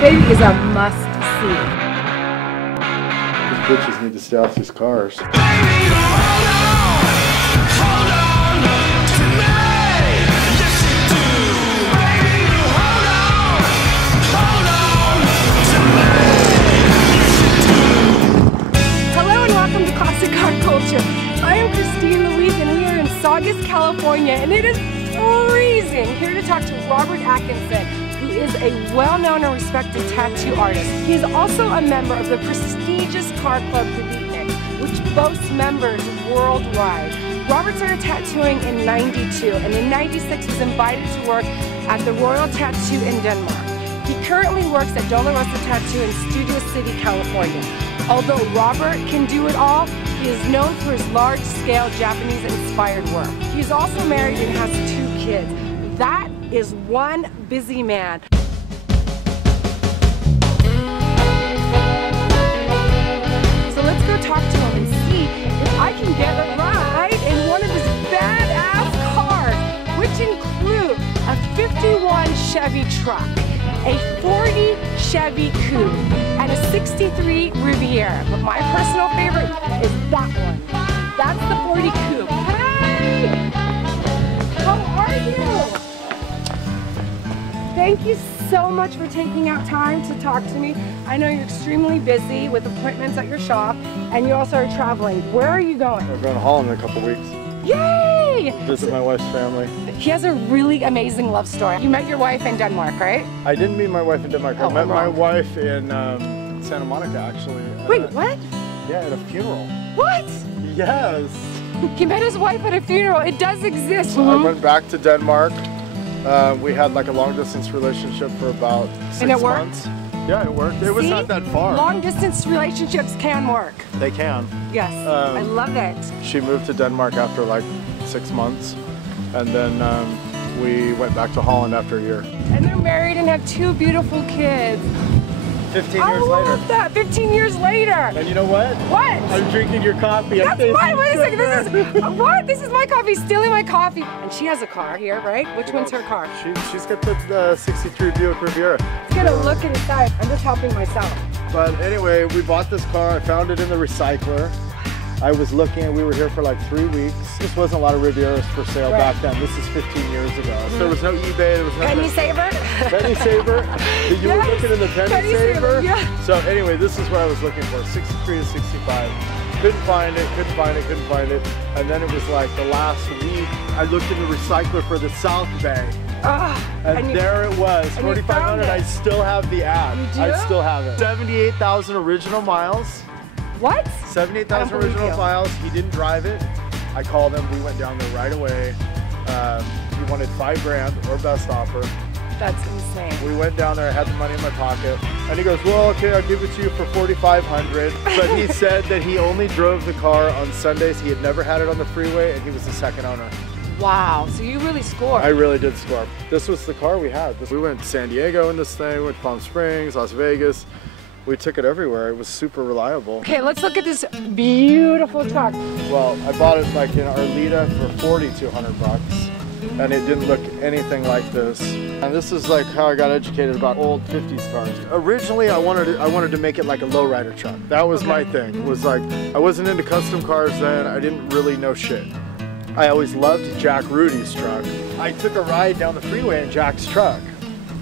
baby is a must-see. These bitches need to stay off these cars. Hello and welcome to Classic Car Culture. I am Kristine, Louise, and we are in Saugus, California, and it is freezing. Here to talk to Robert Atkinson, who is a well-known and respected tattoo artist. He is also a member of the prestigious car club, which boasts members worldwide. Robert started tattooing in '92, and in '96 was invited to work at the Royal Tattoo in Denmark. He currently works at Dolorosa Tattoo in Studio City, California. Although Robert can do it all, he is known for his large-scale Japanese-inspired work. He's also married and has 2 kids. That is one busy man. So let's go talk to him and see if I can get a ride in one of his badass cars, which include a 51 Chevy truck, a 40 Chevy Coupe, and a 63 Riviera. But my personal favorite is that one. That's the 40 Coupe. Hey! How are you? Thank you so much for taking out time to talk to me. I know you're extremely busy with appointments at your shop, and you also are traveling. Where are you going? I'm going to Holland in a couple weeks. Yay! Visit my wife's family. He has a really amazing love story. You met your wife in Denmark, right? I didn't meet my wife in Denmark. I met my wife in Santa Monica, actually. Wait, what? Yeah, at a funeral. What? Yes. He met his wife at a funeral. It does exist. I went back to Denmark. We had like a long distance relationship for about 6 and it months. Worked? Yeah, it worked. It was not that far. Long distance relationships can work. They can. Yes, I love it. She moved to Denmark after like 6 months, and then we went back to Holland after a year. And they're married and have 2 beautiful kids. 15 years later. I love that, 15 years later. And you know what? What? I'm drinking your coffee. That's mine, wait a second, this is, what? This is my coffee, stealing my coffee. And she has a car here, right? Which one's her car? She's got the 63 Buick Riviera. Let's get a look inside. I'm just helping myself. But anyway, we bought this car. I found it in the recycler. I was looking, we were here for like 3 weeks. There wasn't a lot of Rivieras for sale back then. This is 15 years ago. So there was no eBay, there was no Penny Saver? Penny Saver? You were looking in the Penny Saver? Yeah. So anyway, this is what I was looking for, 63 to 65. Couldn't find it, couldn't find it, couldn't find it. And then it was like the last week, I looked in the recycler for the South Bay. And there it was, 4,500. I still have the ad. You do? I still have it. 78,000 original miles. What? 78,000 original miles. He didn't drive it. I called him. We went down there right away. He wanted $5 grand or best offer. That's insane. We went down there. I had the money in my pocket, and he goes, "Well, okay, I'll give it to you for 4,500." But he said that he only drove the car on Sundays. He had never had it on the freeway, and he was the second owner. Wow. So you really scored. I really did score. This was the car we had. We went to San Diego in this thing. We went to Palm Springs, Las Vegas. We took it everywhere. It was super reliable. Okay, let's look at this beautiful truck. Well, I bought it like in Arleta for 4,200 bucks, and it didn't look anything like this. And this is like how I got educated about old 50s cars. Originally, I wanted to make it like a lowrider truck. That was my thing. It was like, I wasn't into custom cars then. I didn't really know shit. I always loved Jack Rudy's truck. I took a ride down the freeway in Jack's truck,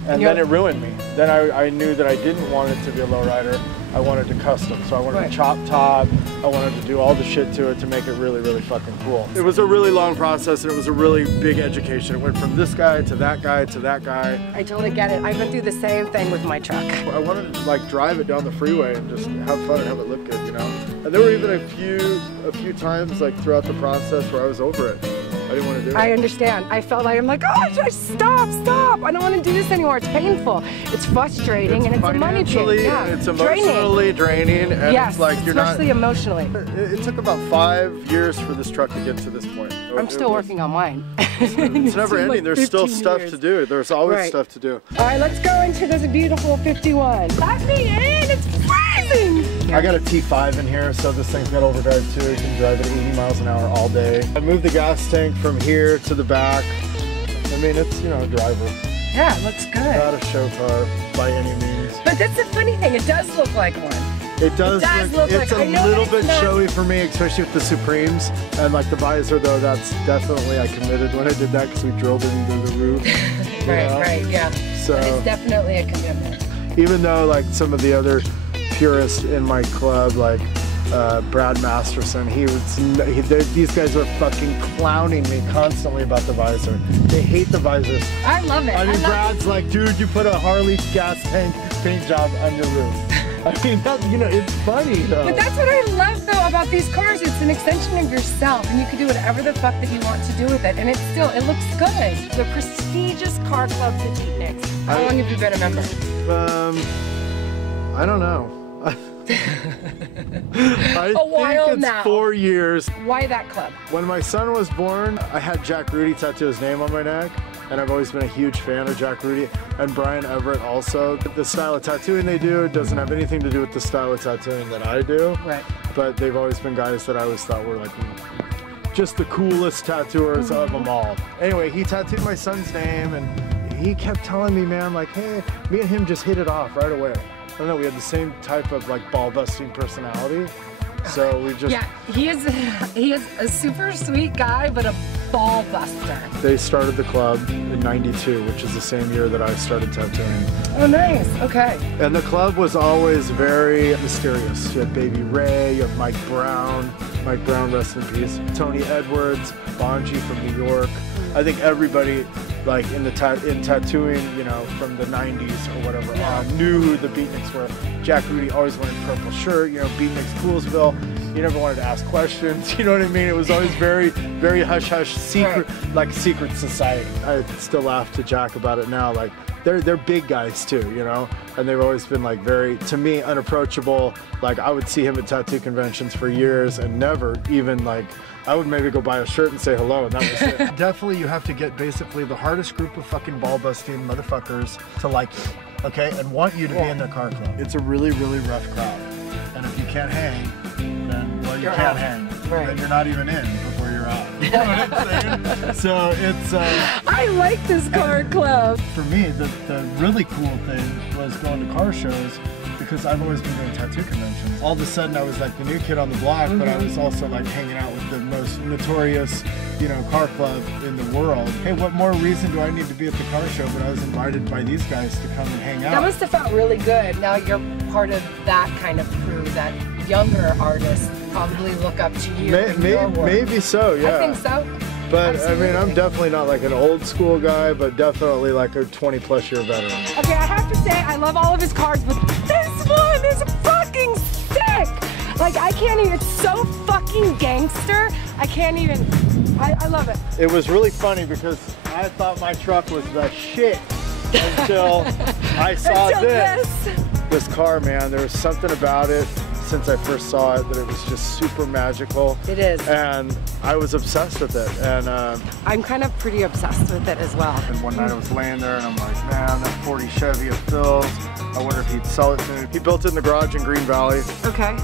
and then it ruined me. Then I knew that I didn't want it to be a lowrider. I wanted to custom. So I wanted to chop top. I wanted to do all the shit to it to make it really, really fucking cool. It was a really long process, and it was a really big education. It went from this guy to that guy to that guy. I totally get it. I've been through the same thing with my truck. I wanted to like drive it down the freeway and just have fun and have it look good, you know? And there were even a few times like throughout the process where I was over it. I didn't want to do it. I understand. I felt like, I'm like, oh, stop. I don't want to do this anymore. It's painful. It's frustrating, and it's a money pit. Yeah. It's emotionally draining, and yes, it's like you're especially emotionally. It took about 5 years for this truck to get to this point. I'm still working on mine. It's never ending. Like There's still stuff years. to do. There's always stuff to do. All right, let's go into this beautiful 51. Let me in. It's freezing. I got a T5 in here, so this thing's got overdrive too. You can drive it 80 miles an hour all day. I moved the gas tank from here to the back. I mean, it's, you know, a driver. Yeah, it looks good. Not a show car by any means. But that's the funny thing. It does look like one. It does look like, it's a little bit showy for me, especially with the Supremes. And like the visor though, that's definitely, I committed when I did that because we drilled it into the roof. Right, yeah. So it's definitely a commitment. Even though like some of the other purists in my club, like Brad Masterson, these guys were fucking clowning me constantly about the visor. They hate the visors. I love it. I mean, Brad's like, dude, you put a Harley gas tank paint job on your roof. I mean, you know, it's funny though. But that's what I love though about these cars. It's an extension of yourself, and you can do whatever the fuck that you want to do with it, and it looks good. The prestigious car club to Beatniks. How long have you been a member? I don't know. I think it's 4 years. Why that club? When my son was born, I had Jack Rudy tattoo his name on my neck, and I've always been a huge fan of Jack Rudy, and Brian Everett also. The style of tattooing they do doesn't have anything to do with the style of tattooing that I do. Right. But they've always been guys that I always thought were like just the coolest tattooers of them all. Anyway, he tattooed my son's name, and he kept telling me, man, like, hey, me and him just hit it off right away. I don't know, we had the same type of like ball busting personality. So we just... Yeah, he is a super sweet guy, but a ball buster. They started the club in '92, which is the same year that I started tattooing. Oh, nice, okay. And the club was always very mysterious. You had Baby Ray, you have Mike Brown, rest in peace, Tony Edwards, Bonji from New York. I think everybody like in tattooing, you know, from the 90s or whatever, knew who the Beatniks were. Jack Rudy always wanted purple shirt, you know, Beatniks Coolsville. You never wanted to ask questions, you know what I mean? It was always very, very hush-hush, secret, like secret society. I still laugh to Jack about it now, like they're big guys too, you know? And they've always been like very, to me, unapproachable. Like I would see him at tattoo conventions for years and never even like, I would maybe go buy a shirt and say hello, and that was it. Definitely you have to get basically the hardest group of fucking ball busting motherfuckers to like you, okay? And want you to be in their car club. It's a really, really rough crowd. And if you can't hang, then, well, you can't hang. Right. Then you're not even in before you're out. You know what I'm saying? So it's... I like this car club. For me, the really cool thing was going to car shows, because I've always been doing tattoo conventions. All of a sudden I was like the new kid on the block, but I was also like hanging out with the most notorious, you know, car club in the world. Hey, what more reason do I need to be at the car show? But I was invited by these guys to come and hang out. That must have felt really good. Now you're part of that kind of crew, that younger artists probably look up to you. Maybe so, yeah. I think so. But Absolutely. I mean, I'm definitely not like an old school guy, but definitely like a 20+ year veteran. Okay, I have to say, I love all of his cards, but this one is fucking sick! Like, I can't even, it's so fucking gangster. I can't even, I love it. It was really funny because I thought my truck was the shit until I saw this car, man. There was something about it since I first saw it that it was just super magical. It is. And I was obsessed with it. And I'm kind of pretty obsessed with it as well. And one night I was laying there and I'm like, man, that 40 Chevy of Phil's, I wonder if he'd sell it to me. He built it in the garage in Green Valley. Okay.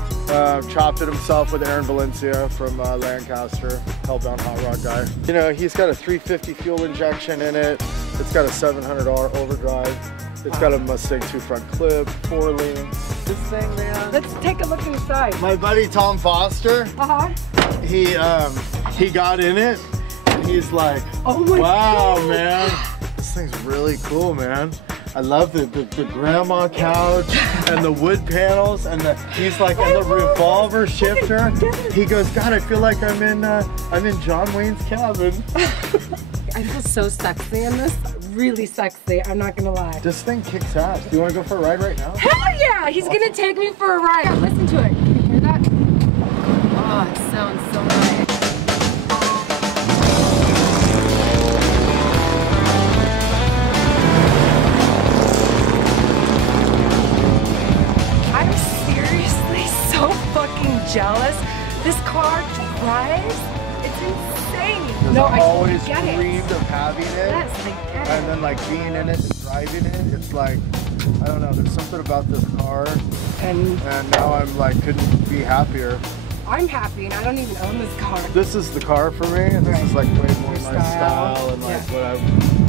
Chopped it himself with Aaron Valencia from Lancaster, Hellbound Hot Rod guy. You know, he's got a 350 fuel injection in it. It's got a 700R overdrive. It's got a Mustang 2 front clip, 4-lane. This thing, man. Let's take a look inside. My buddy Tom Foster, he got in it, and he's like, oh my God. Man, this thing's really cool, man. I love the grandma couch and the wood panels and he's like in the revolver shifter. He goes, God, I feel like I'm in John Wayne's cabin. I feel so sexy in this. Really sexy, I'm not gonna lie. This thing kicks ass. Do you want to go for a ride right now? Hell yeah! He's gonna take me for a ride. Listen to it. Can you hear that? Oh, it sounds so nice. I'm seriously so fucking jealous. This car drives. It's insane. No, I always get it. dreamed of having it. Yes, I get it. And then like being in it and driving it, it's like, I don't know, there's something about this car. And now I'm like, couldn't be happier. I'm happy, and I don't even own this car. This is the car for me, and this is like way more my style and like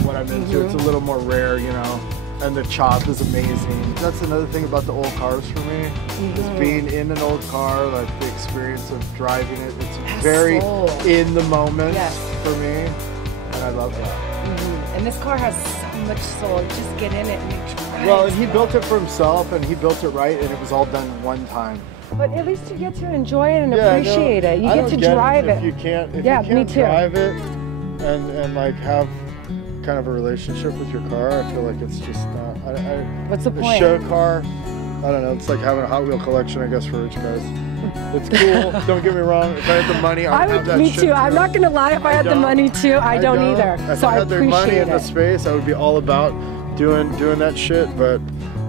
what I'm into. It's a little more rare, you know. And the chop is amazing. That's another thing about the old cars for me, is being in an old car, like the experience of driving it. It's very in the moment for me, and I love that. And this car has so much soul. Just get in it and you drive. Well, and he built it for himself, and he built it right, and it was all done one time. But at least you get to enjoy it and appreciate it. You get to drive it. If you can't drive it and like have kind of a relationship with your car, I feel like it's just not. What's the point? A show car, I don't know. It's like having a Hot Wheel collection, I guess, for rich guys. It's cool. Don't get me wrong. If I had the money, I would have that shit. Me too. I'm not gonna lie. If I had the money too, I don't either. If I had the money and the space, I would be all about doing that shit. But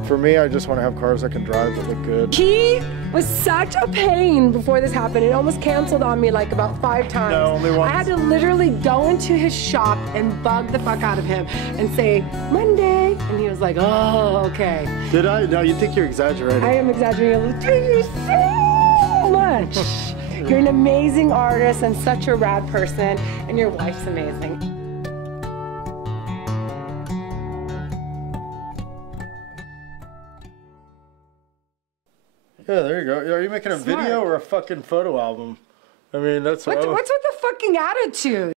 for me, I just want to have cars I can drive that look good. He was such a pain before this happened. It almost canceled on me like about 5 times. No, only once. I had to literally go into his shop and bug the fuck out of him and say, Monday. And he was like, oh, okay. Did I? No, you think you're exaggerating. I am exaggerating. Thank you so much. You're an amazing artist and such a rad person, and your wife's amazing. Yeah, there you go. Are you making a video or a fucking photo album? I mean, that's what's with the fucking attitude?